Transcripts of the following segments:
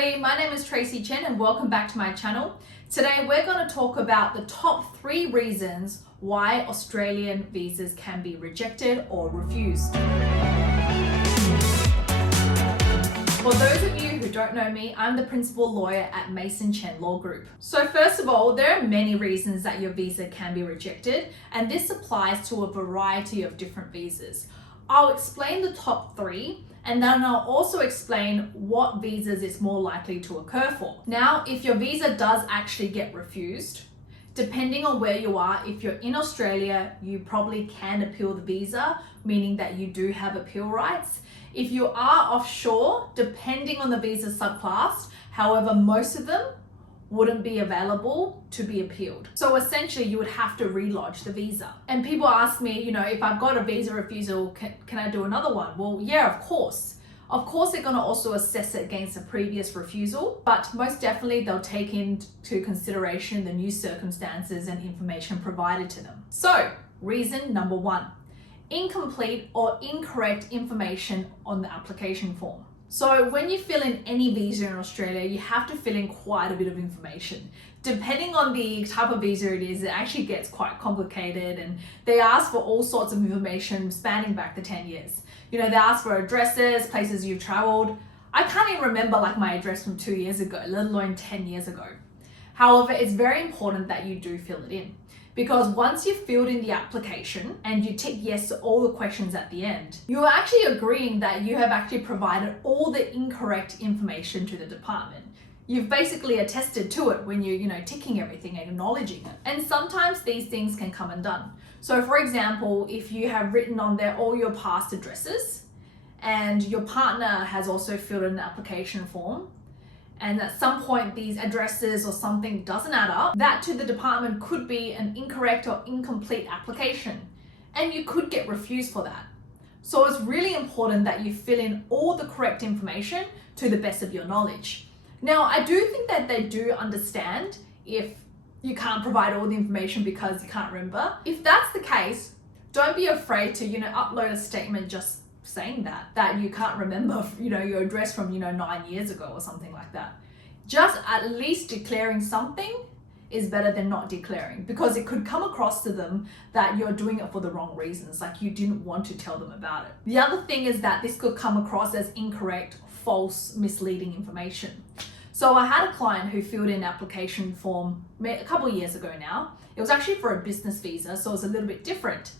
everybody, my name is Traci Chen and welcome back to my channel. Today we're going to talk about the top 3 reasons why Australian visas can be rejected or refused. For those of you who don't know me, I'm the principal lawyer at Mason Chen Law Group. So first of all, there are many reasons that your visa can be rejected, and this applies to a variety of different visas. I'll explain the top 3, and then I'll also explain what visas it's more likely to occur for. Now, if your visa does actually get refused, depending on where you are, if you're in Australia, you probably can appeal the visa, meaning that you do have appeal rights. If you are offshore, depending on the visa subclass, however, most of them wouldn't be available to be appealed. So essentially you would have to relodge the visa. And people ask me, if I've got a visa refusal, can I do another one? Well, yeah, of course. Of course, they're gonna also assess it against a previous refusal, but most definitely they'll take into consideration the new circumstances and information provided to them. So, reason number 1, incomplete or incorrect information on the application form. So when you fill in any visa in Australia, you have to fill in quite a bit of information. Depending on the type of visa it is, it actually gets quite complicated, and they ask for all sorts of information spanning back to 10 years. They ask for addresses, places you've traveled. I can't even remember my address from 2 years ago, let alone 10 years ago. However, it's very important that you do fill it in, because once you've filled in the application and you tick yes to all the questions at the end, you're actually agreeing that you have actually provided all the incorrect information to the department. You've basically attested to it when you're ticking everything and acknowledging it. And sometimes these things can come undone. So for example, if you have written on there all your past addresses and your partner has also filled in an application form, and at some point these addresses or something doesn't add up, that to the department could be an incorrect or incomplete application, and you could get refused for that. So it's really important that you fill in all the correct information to the best of your knowledge. Now, I do think that they do understand if you can't provide all the information because you can't remember. If that's the case, don't be afraid to, upload a statement just saying that you can't remember, your address from, 9 years ago or something like that. Just at least declaring something is better than not declaring, because it could come across to them that you're doing it for the wrong reasons, like you didn't want to tell them about it. The other thing is that this could come across as incorrect, false, misleading information. So I had a client who filled in an application form a couple of years ago now. It was actually for a business visa, so it's a little bit different.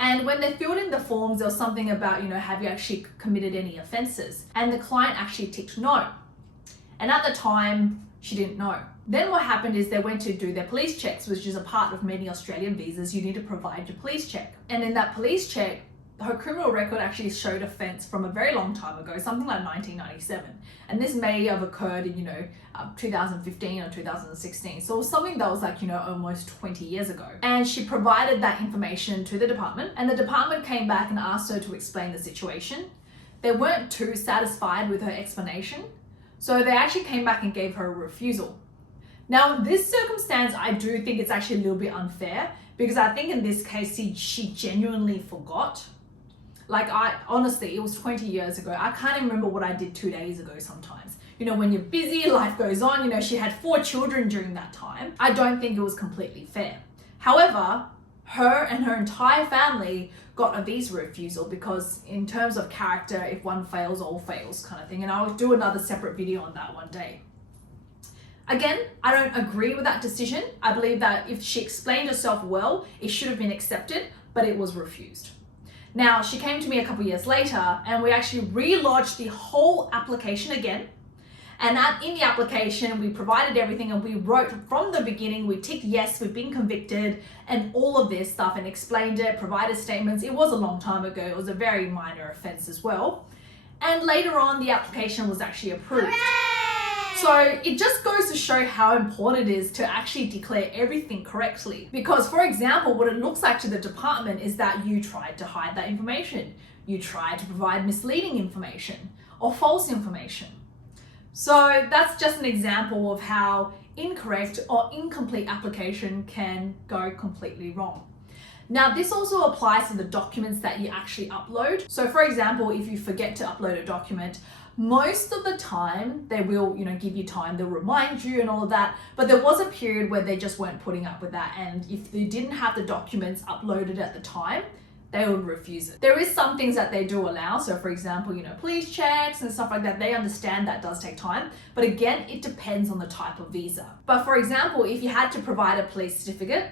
And when they filled in the forms, there was something about, have you actually committed any offenses? And the client actually ticked no. And at the time, she didn't know. Then what happened is they went to do their police checks, which is a part of many Australian visas. You need to provide your police check. And in that police check, her criminal record actually showed offense from a very long time ago, something like 1997. And this may have occurred in, 2015 or 2016. So it was something that was almost 20 years ago. And she provided that information to the department, and the department came back and asked her to explain the situation. They weren't too satisfied with her explanation, so they actually came back and gave her a refusal. Now, this circumstance, I do think it's actually a little bit unfair, because I think in this case, she genuinely forgot. Honestly, it was 20 years ago. I can't even remember what I did 2 days ago sometimes. When you're busy, life goes on. She had 4 children during that time. I don't think it was completely fair. However, her and her entire family got a visa refusal, because in terms of character, if one fails, all fails kind of thing. And I'll do another separate video on that one day. Again, I don't agree with that decision. I believe that if she explained herself well, it should have been accepted, but it was refused. Now, she came to me a couple years later, and we actually relodged the whole application again. And in the application, we provided everything, and we wrote from the beginning, we ticked yes, we've been convicted, and all of this stuff, and explained it, provided statements. It was a long time ago. It was a very minor offense as well. And later on, the application was actually approved. Hooray! So it just goes to show how important it is to actually declare everything correctly. Because, for example, what it looks like to the department is that you tried to hide that information. You tried to provide misleading information or false information. So that's just an example of how incorrect or incomplete application can go completely wrong. Now, this also applies to the documents that you actually upload. So for example, if you forget to upload a document, Most of the time, they will, give you time, they'll remind you and all of that. But there was a period where they just weren't putting up with that. And if they didn't have the documents uploaded at the time, they would refuse it. There is some things that they do allow. So for example, police checks and stuff like that, they understand that does take time. But again, it depends on the type of visa. But for example, if you had to provide a police certificate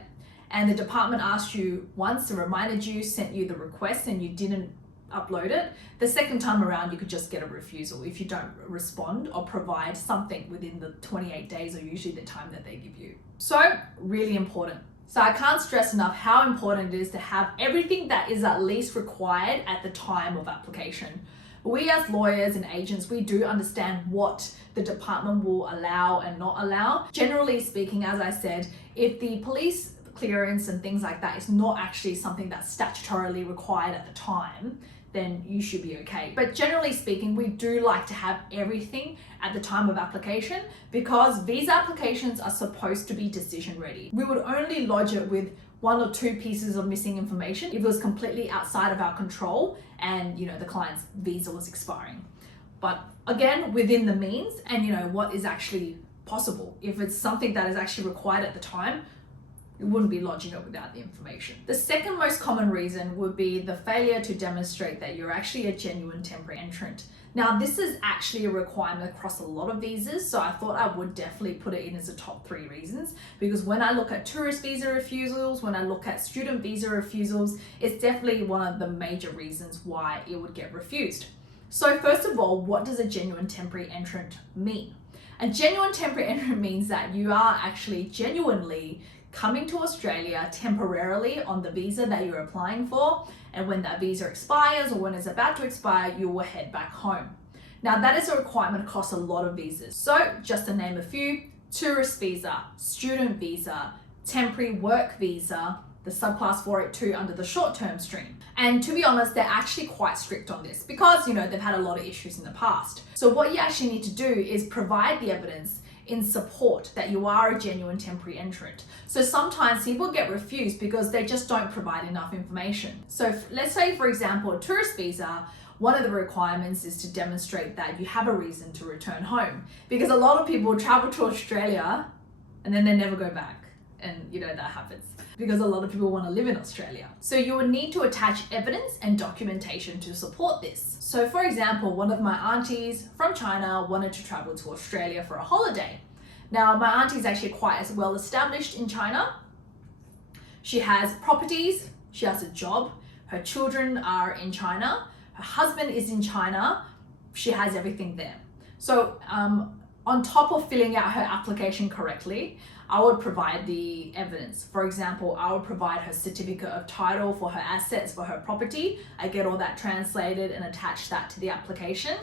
and the department asked you once and reminded you, sent you the request and you didn't upload it, the second time around you could just get a refusal if you don't respond or provide something within the 28 days or usually the time that they give you. So really important. So I can't stress enough how important it is to have everything that is at least required at the time of application. We as lawyers and agents, we do understand what the department will allow and not allow. Generally speaking, as I said, if the police clearance and things like that is not actually something that's statutorily required at the time, then you should be okay. But generally speaking, we do like to have everything at the time of application because visa applications are supposed to be decision ready. We would only lodge it with 1 or 2 pieces of missing information if it was completely outside of our control and the client's visa was expiring. But again, within the means and what is actually possible. If it's something that is actually required at the time, you wouldn't be lodging it without the information. The second most common reason would be the failure to demonstrate that you're actually a genuine temporary entrant. Now, this is actually a requirement across a lot of visas, so I thought I would definitely put it in as a top 3 reasons, because when I look at tourist visa refusals, when I look at student visa refusals, it's definitely one of the major reasons why it would get refused. So first of all, what does a genuine temporary entrant mean? A genuine temporary entrant means that you are actually genuinely coming to Australia temporarily on the visa that you're applying for, and when that visa expires or when it's about to expire, you will head back home. Now that is a requirement across a lot of visas. So just to name a few: tourist visa, student visa, temporary work visa, the subclass 482 under the short-term stream. And to be honest, they're actually quite strict on this because they've had a lot of issues in the past. So what you actually need to do is provide the evidence in support that you are a genuine temporary entrant. So sometimes people get refused because they just don't provide enough information. So let's say, for example, a tourist visa, one of the requirements is to demonstrate that you have a reason to return home, because a lot of people travel to Australia and then they never go back. And that happens because a lot of people want to live in Australia. So you would need to attach evidence and documentation to support this. So for example, one of my aunties from China wanted to travel to Australia for a holiday. Now my auntie is actually quite as well established in China. She has properties, she has a job, her children are in China, her husband is in China, she has everything there. So on top of filling out her application correctly, I would provide the evidence. For example, I would provide her certificate of title for her assets, for her property. I get all that translated and attach that to the application.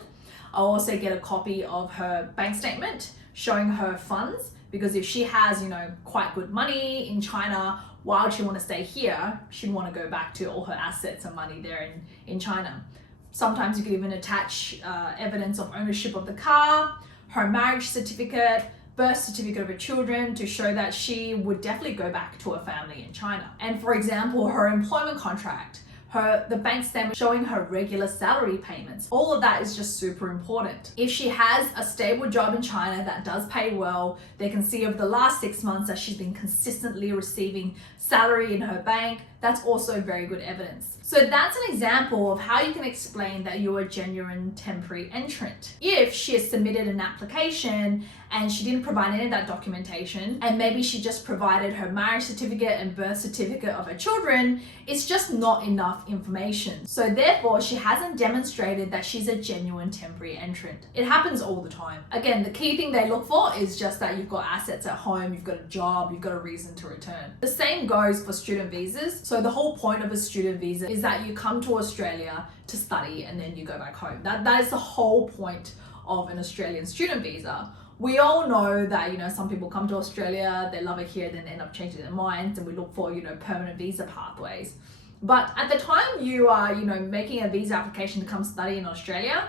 I'll also get a copy of her bank statement showing her funds, because if she has, quite good money in China, why would she want to stay here? She'd want to go back to all her assets and money there in China. Sometimes you could even attach evidence of ownership of the car, her marriage certificate, birth certificate of her children, to show that she would definitely go back to her family in China. And for example, her employment contract, the bank statement showing her regular salary payments. All of that is just super important. If she has a stable job in China that does pay well, they can see over the last 6 months that she's been consistently receiving salary in her bank. That's also very good evidence. So that's an example of how you can explain that you're a genuine temporary entrant. If she has submitted an application and she didn't provide any of that documentation, and maybe she just provided her marriage certificate and birth certificate of her children, it's just not enough information. So therefore, she hasn't demonstrated that she's a genuine temporary entrant. It happens all the time. Again, the key thing they look for is just that you've got assets at home, you've got a job, you've got a reason to return. The same goes for student visas. So the whole point of a student visa is that you come to Australia to study and then you go back home. That is the whole point of an Australian student visa. We all know that, some people come to Australia, they love it here, then they end up changing their minds, and we look for, permanent visa pathways. But at the time you are, making a visa application to come study in Australia,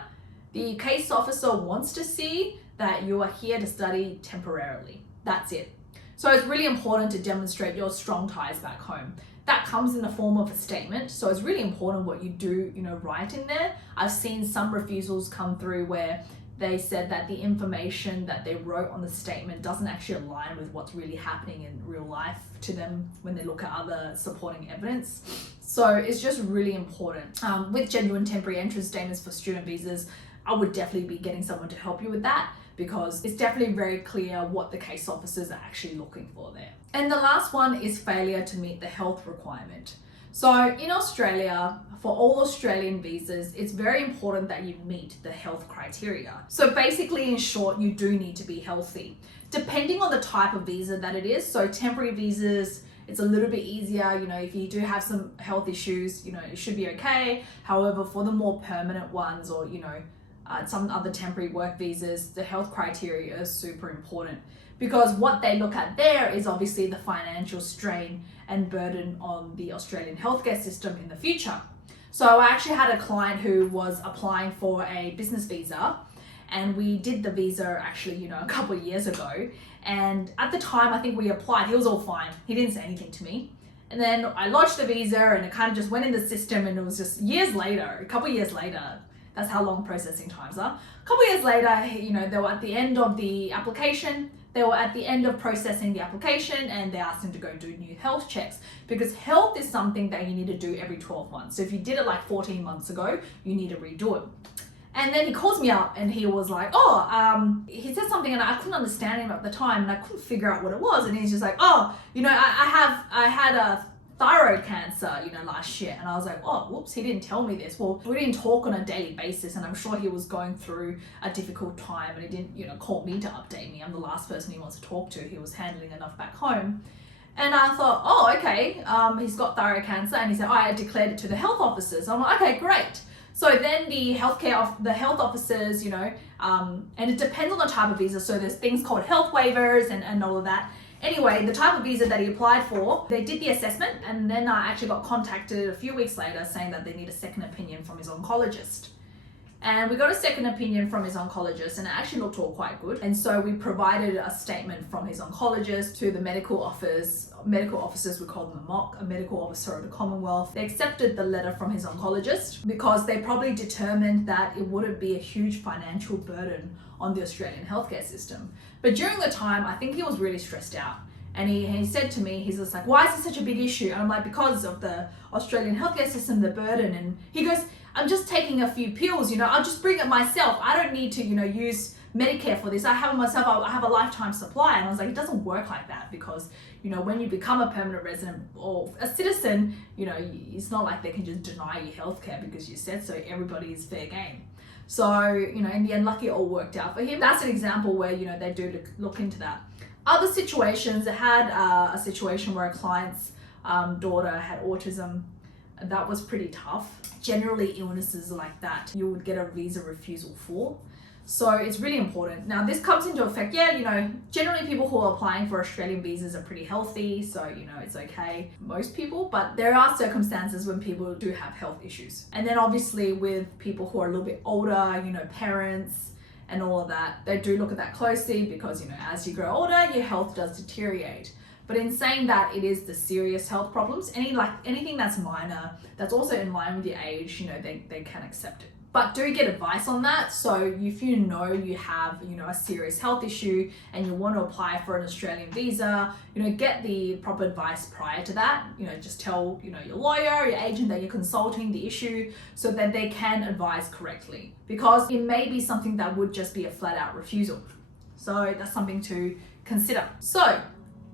the case officer wants to see that you are here to study temporarily. That's it. So it's really important to demonstrate your strong ties back home. that comes in the form of a statement. So it's really important what you do, write in there. I've seen some refusals come through where they said that the information that they wrote on the statement doesn't actually align with what's really happening in real life to them when they look at other supporting evidence. So it's just really important. With genuine temporary entrance statements for student visas, I would definitely be getting someone to help you with that, because it's definitely very clear what the case officers are actually looking for there. And the last one is failure to meet the health requirement. So in Australia, for all Australian visas, it's very important that you meet the health criteria. So basically, in short, you do need to be healthy. Depending on the type of visa that it is, so temporary visas, it's a little bit easier, if you do have some health issues, it should be okay. However, for the more permanent ones, or, some other temporary work visas, the health criteria is super important, because what they look at there is obviously the financial strain and burden on the Australian healthcare system in the future. So I actually had a client who was applying for a business visa, and we did the visa actually, a couple of years ago. And at the time, I think we applied, he was all fine. He didn't say anything to me. And then I lodged the visa, and it kind of just went in the system, and it was just a couple of years later, that's how long processing times are. A couple of years later, they were at the end of the application, they were at the end of processing the application, and they asked him to go do new health checks, because health is something that you need to do every 12 months. So if you did it like 14 months ago, you need to redo it. And then he calls me up and he was like, he said something and I couldn't understand him at the time, and I couldn't figure out what it was. And he's just like, I had a thyroid cancer, last year. And I was like, oh, whoops, he didn't tell me this. Well, we didn't talk on a daily basis, and I'm sure he was going through a difficult time, and he didn't, call me to update me. I'm the last person he wants to talk to. He was handling enough back home. And I thought, oh, okay, he's got thyroid cancer. And he said, I declared it to the health officers. I'm like, okay, great. So then the health officers, and it depends on the type of visa. So there's things called health waivers and all of that. Anyway, the type of visa that he applied for, they did the assessment, and then I actually got contacted a few weeks later saying that they need a second opinion from his oncologist. And we got a second opinion from his oncologist, and it actually looked all quite good. And so we provided a statement from his oncologist to the medical officers, we call them a MOC, a medical officer of the Commonwealth. They accepted the letter from his oncologist because they probably determined that it wouldn't be a huge financial burden on the Australian healthcare system. But during the time, I think he was really stressed out. And he said to me, he's just like, why is this such a big issue? And I'm like, because of the Australian healthcare system, the burden. And he goes, I'm just taking a few pills, I'll just bring it myself. I don't need to, use Medicare for this. I have it myself. I have a lifetime supply. And I was like, it doesn't work like that, because, when you become a permanent resident or a citizen, it's not like they can just deny you healthcare because you said so. Everybody is fair game. So, in the end, lucky it all worked out for him. That's an example where, they do look into that. Other situations, I had a situation where a client's daughter had autism. That was pretty tough. Generally, illnesses like that, you would get a visa refusal for. So it's really important. Now, this comes into effect, generally people who are applying for Australian visas are pretty healthy, so, it's okay, most people, but there are circumstances when people do have health issues. And then obviously with people who are a little bit older, parents, and all of that, they do look at that closely, because, as you grow older, your health does deteriorate. But in saying that, it is the serious health problems. Anything that's minor, that's also in line with your age, they can accept it. But do get advice on that. So if you have, a serious health issue and you want to apply for an Australian visa, get the proper advice prior to that. Just tell, your lawyer, your agent that you're consulting the issue so that they can advise correctly. Because it may be something that would just be a flat out refusal. So that's something to consider. So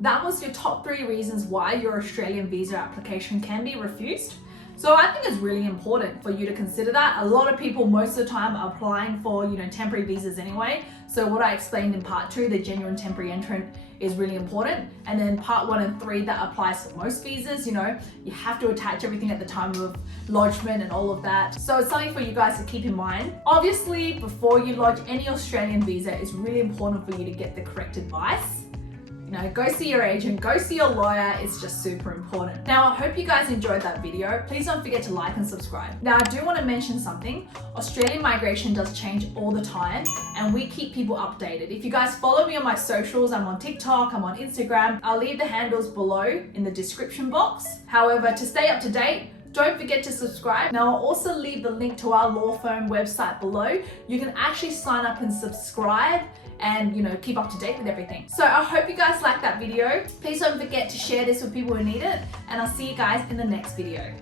that was your top 3 reasons why your Australian visa application can be refused. So I think it's really important for you to consider that. A lot of people most of the time are applying for, temporary visas anyway. So what I explained in part 2, the genuine temporary entrant, is really important. And then part 1 and 3, that applies to most visas, you have to attach everything at the time of lodgement and all of that. So it's something for you guys to keep in mind. Obviously, before you lodge any Australian visa, it's really important for you to get the correct advice. Go see your agent, go see your lawyer. It's just super important. Now, I hope you guys enjoyed that video. Please don't forget to like and subscribe. Now, I do want to mention something. Australian migration does change all the time, and we keep people updated. If you guys follow me on my socials, I'm on TikTok, I'm on Instagram. I'll leave the handles below in the description box. However, to stay up to date, don't forget to subscribe. Now, I'll also leave the link to our law firm website below. You can actually sign up and subscribe and keep up to date with everything. So I hope you guys liked that video. Please don't forget to share this with people who need it, and I'll see you guys in the next video.